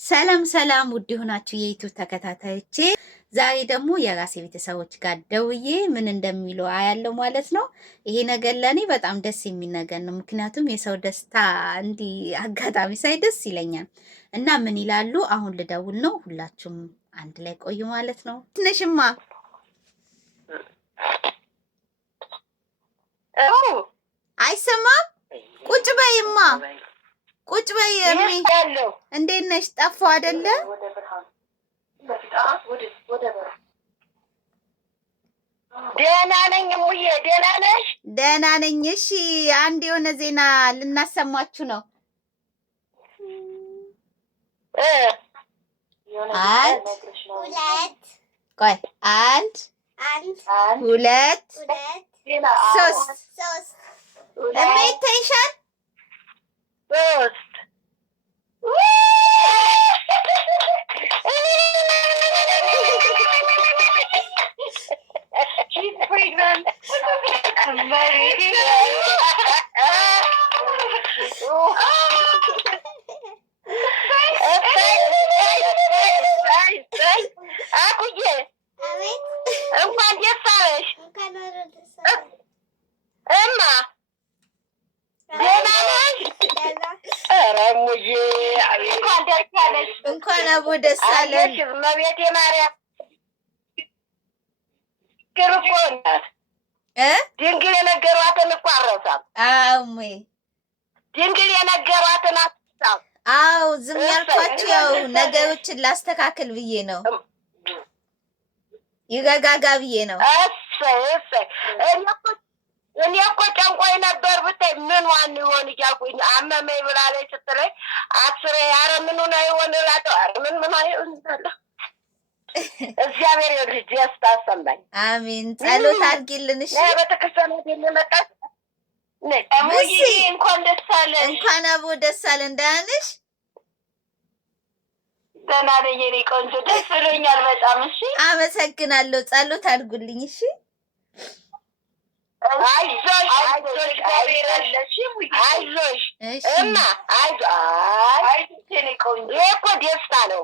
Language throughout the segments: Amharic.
ሰላም ሰላም ውድ ሆናችሁ የዩቲዩብ ተከታታዮቼ፣ ዛሬ ደግሞ የራሴ ቤተሰቦች ጋር ደውዬ ምን እንደሚሉ አያለው ማለት ነው። ይሄ ነገር ለኔ በጣም ደስ የሚል ነገር ነው። ምክንያቱም የሰው ደስታ እንዲህ አጋጣሚ ሳይ ደስ ይለኛል እና ምን ይላሉ አሁን ልደውል ነው። ሁላችሁም አንድ ላይ ቆዩ ማለት ነው። ትንሽማ አይሰማም? ቁጭ በይማ ቁጭ በይ። እንዴት ነሽ? ጠፋሁ አይደለ? ደህና ነኝ እሙዬ። ደህና ነሽ? ደህና ነኝ። እሺ፣ አንድ የሆነ ዜና ልናሰማችሁ ነው። አንድ ቆይ፣ አንድ ሁለት ሶስት እሜት ተይሻል። She's pregnant. እንኳን አቦ ደስ አለን። እመቤቴ ማርያም ድንግል የነገሯትን እኮ አረሳም። አሜ ድንግል የነገሯትን አትሳም። አዎ ዝም ያልኳችሁ ያው ነገሮችን ላስተካክል ብዬ ነው፣ ይረጋጋ ብዬ ነው። እሰይ እኔ እኮ ጨንቆኝ ነበር ብታይ ምን ዋን ይሆን እያልኩኝ አመመኝ ብላለች ስትለኝ አስሬ ኧረ ምን ሆና ይሆን እላለሁ። ኧረ ምን ይሆን እላለሁ። እግዚአብሔር ይልጅ ያስታሰማኝ። አሜን። ጸሎት አድርጊልን። እሺ በተከሰነ የሚመጣት እሙዬ እንኳን ደስ አለሽ። እንኳን አቦ ደስ አለን። ደህና ነሽ? ደህና ነኝ የኔ ቆንጆ፣ ደስ ብሎኛል በጣም። እሺ አመሰግናለሁ። ጸሎት አድርጉልኝ። እሺ አይዞሽ እግዚአብሔር አለሽ። አይዞሽ እማ አይዞሽ የኔ ቆንጆ። ይሄ እኮ ደስታ ነው፣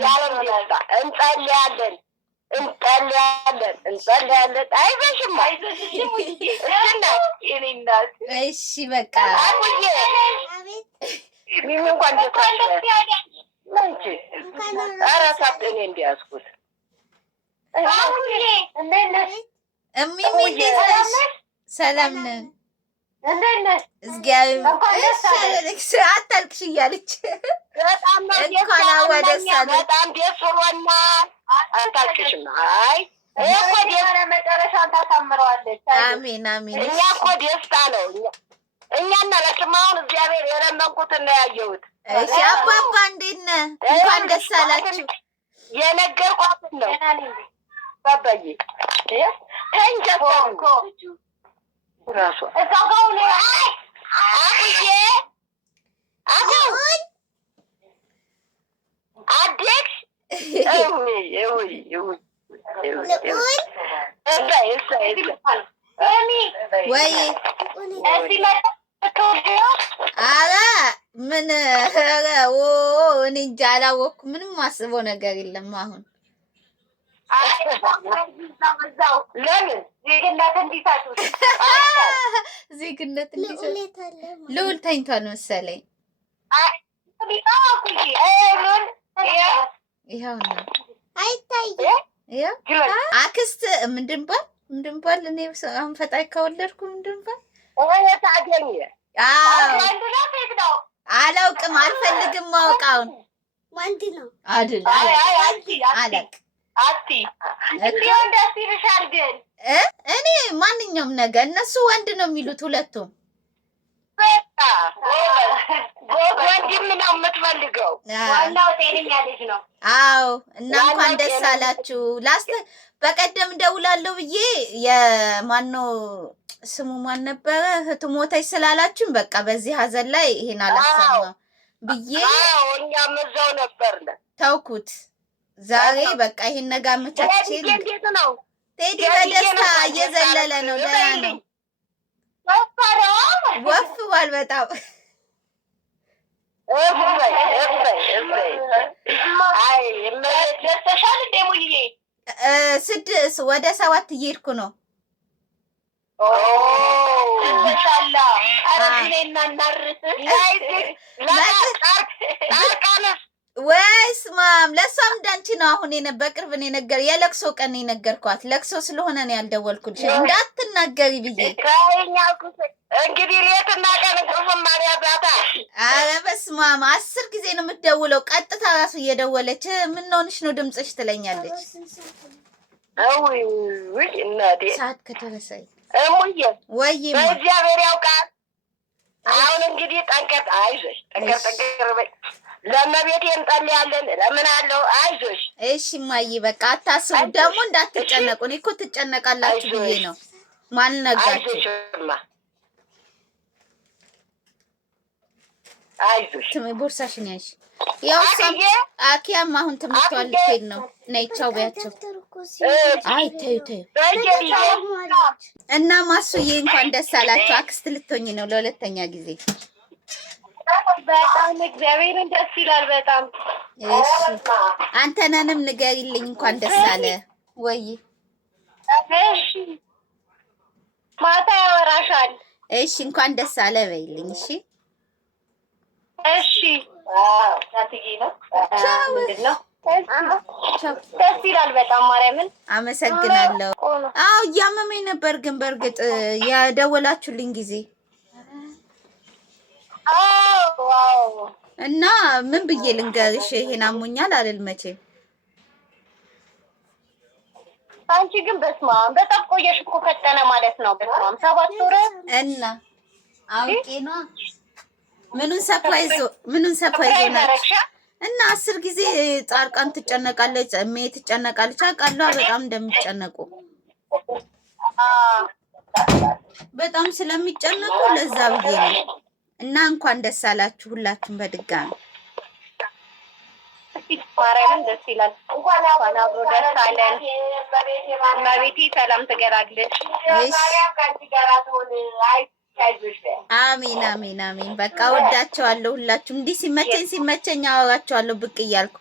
ያለም ደስታ። እንጸልያለን። አይዞሽማ የኔ እናት። እሺ በቃ ሚሚ እንኳን ደስ ያለሽ እንጂ ኧረ ሳብደኔ እንዲያዝኩት እሚሚ እንዴት ነሽ? ሰላም ነን። እግዚአብሔር አታልቅሽ እያለች እንኳን አወደሳለ። በጣም ደስ ብሎናል። አታልቅሽም። አይ እኮ ደስታ መጨረሻውን ታሳምረዋለች። አሜን አሜን። እኛ እኮ ደስታ ነው። እኛና ለጭማውን እግዚአብሔር የለመንኩትን ነው ያየሁት። እሺ አባባ እንዴት ነህ? እንኳን ደስ አላችሁ። የነገርኳትን ነው ባባዬ ተንጀኮ ራሱ እዛው ነው። አቡዬ አሁን አዴክ ኧረ ምን እኔ እንጃ አላወኩም። ምንም ማስበው ነገር የለም አሁን። ለምን ዜግነት እንዲሰጡ ዜግነት እንዲሰጡ ልዑል ተኝቷል መሰለኝ። ይኸውና አክስት ምንድን ባል እኔ አሁን ፈጣሪ ከወለድኩ ምንድን ባል አላውቅም፣ አልፈልግም ማወቅ። አሁን ወንድ ነው አይደል? አላውቅም። እኔ ማንኛውም ነገር እነሱ ወንድ ነው የሚሉት ሁለቱም። ወንድም ነው የምትፈልገው። ዋናው ጤነኛ ልጅ ነው። አዎ እና እንኳን ደስ አላችሁ። በቀደም ደውላለሁ ብዬ የማነው ስሙ ማን ነበረ እህቱ ሞተች ስላላችሁም በቃ በዚህ ሀዘን ላይ ይሄን አላሰማ ብዬ እኛም እዛው ነበርን ተውኩት። ዛሬ በቃ ይሄን ነገር አመቻችል። ቴዲ በደስታ እየዘለለ ነው። ደህና ነው። ወፍሯል በጣም ወደ 7 እየሄድኩ ነው። ማሻአላ አረግኔና እናርስ ወይስ ማም ለሷም እንዳንቺ ነው። አሁን በቅርብ ነው የነገር የለቅሶ ቀን የነገርኳት ለቅሶ ስለሆነ ነው ያልደወልኩልሽ እንዳትናገሪ ብዬ። እንግዲህ ሌትና ቀን እንቅልፍም አልያዛታ። ኧረ በስመ አብ 10 ጊዜ ነው የምትደውለው። ቀጥታ ራሱ እየደወለች ምን ሆንሽ ነው ድምፅሽ ትለኛለች። ውይ እናቴ ሰዓት ከደረሰኝ እሙዬ ወይ በእግዚአብሔር ያውቃል። አሁን እንግዲህ ጠንቀር አይዞሽ፣ ጠንቀር በይ። ለመቤቴ እንጸልያለን። ለምን አለው አይዞሽ። እሺ ማይ በቃ አታስቡ። ደግሞ እንዳትጨነቁ። እኔ እኮ ትጨነቃላችሁ ብዬ ነው ማን ነጋችሁ። አይዞሽ ቦርሳሽን ያዥ። ያው አኪያም አሁን ትምህርቷን ልትሄድ ነው። ነይ ቻው ቢያቸው። አይ ተይው እና ማሱዬ እንኳን ደስ አላችሁ። አክስት ልትሆኝ ነው ለሁለተኛ ጊዜ። በጣም እግዚአብሔርን ደስ ይላል በጣም። እሺ አንተነንም ንገሪልኝ እንኳን ደስ አለ ወይ። እሺ ማታ ያወራሻል። እሺ እንኳን ደስ አለ በይልኝ። እሺ እሺ ታትዬ ነው ምንድን ነው? ደስ ይላል በጣም ማርያምን አመሰግናለሁ። አዎ እያመመኝ ነበር ግን በእርግጥ የደወላችሁልኝ ጊዜ እና ምን ብዬ ልንገርሽ ይሄን አሞኛል አልል መቼም። አንቺ ግን በስመ አብ በጣም ቆየሽ እኮ ፈጠነ ማለት ነው። በስመ አብ 7 ወር እና አውቄ ነው ምኑን ሰርፕራይዝ ሆነች እና 10 ጊዜ ጻርቃን ትጨነቃለች፣ እሜ ትጨነቃለች። አውቃለሁ በጣም እንደሚጨነቁ በጣም ስለሚጨነቁ ለዛ ብዬ ነው። እና እንኳን ደስ አላችሁ ሁላችሁም በድጋሚ። ማርያምን ደስ ይላል። እንኳን አብሮ ደስ አለን። እመቤቴ ሰላም ትገራለች። አሜን አሜን አሜን። በቃ ወዳቸዋለሁ ሁላችሁም። እንዲህ ሲመቸኝ አወራቸዋለሁ ብቅ እያልኩ።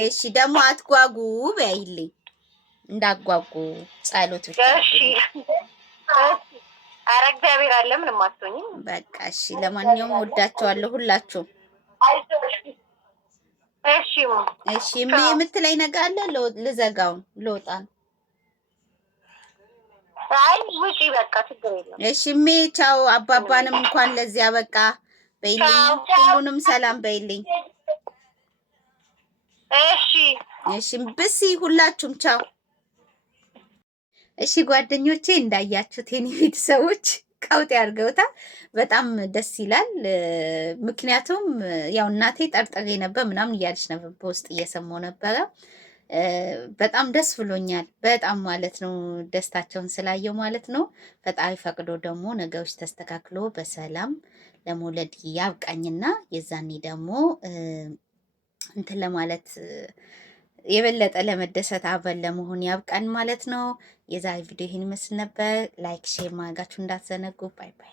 እሺ ደግሞ አትጓጉ በይልኝ እንዳጓጉ ጸሎት ብቻ። እሺ ኧረ እግዚአብሔር አለ ምንም አትሆኝም። በቃ እሺ ለማንኛውም ወዳቸዋለሁ ሁላችሁም። እሺ እሺ የምትለኝ ነገር አለ? ልዘጋው ልወጣ ነው። አይ ውጪ በቃ ችግር የለም። እሺ ቻው። አባባንም እንኳን ለዚያ በቃ በይልኝ። ሁሉንም ሰላም በይልኝ። እሺ እሺ ብሲ ሁላችሁም ቻው። እሺ ጓደኞቼ እንዳያችሁት የኔ ቤተሰቦች ቀውጥ ያርገውታል። በጣም ደስ ይላል። ምክንያቱም ያው እናቴ ጠርጥሬ ነበር ምናምን እያለች ነበር፣ በውስጥ እየሰማሁ ነበረ። በጣም ደስ ብሎኛል። በጣም ማለት ነው ደስታቸውን ስላየው ማለት ነው። ፈጣሪ ፈቅዶ ደግሞ ነገሮች ተስተካክሎ በሰላም ለመውለድ ያብቃኝና የዛኔ ደግሞ እንትን ለማለት የበለጠ ለመደሰት አብረን ለመሆን ያብቃን ማለት ነው። የዛሬ ቪዲዮ ይህን ይመስል ነበር። ላይክ ሼር ማድረጋችሁ እንዳትዘነጉ። ባይ ባይ።